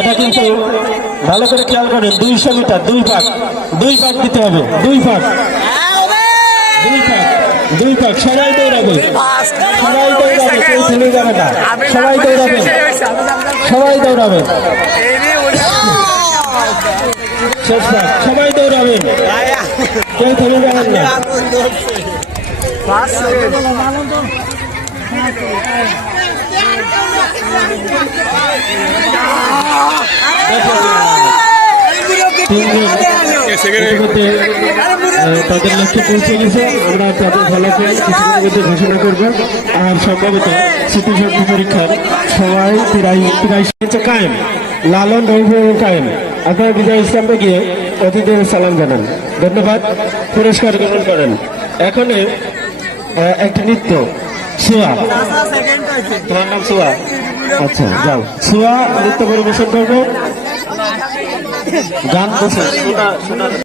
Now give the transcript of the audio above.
এটা কিন্তু ভালো করে খেয়াল করেন, 200 মিটার, 2 পাক দিতে হবে, 2 পাক, সবাই দৌড়াবে, কেউ থেমে যাবে না, সবাই দৌড়াবে, শেষ পাক, সবাই দৌড়াবে, কেউ থেমে যাবেন না। তাদের লক্ষ্যে পৌঁছে গেছে, আমরা তাদের ফলাফল কিছুদিনের মধ্যে ঘোষণা করবো। আর সম্ভবত স্মৃতিশক্তি পরীক্ষার সবাই প্রায় কায়েম, লালন রবিবাবু কায়েম। আপনারা বিজয় ইসলামকে গিয়ে অতিথিদের সালাম জানান, ধন্যবাদ, পুরস্কার গ্রহণ করেন। এখন একটি নৃত্য, সোয়া, তোমার নাম সোয়া? আচ্ছা, যাও, সোয়া নৃত্য পরিবেশন করবো, গান বসে শোনা।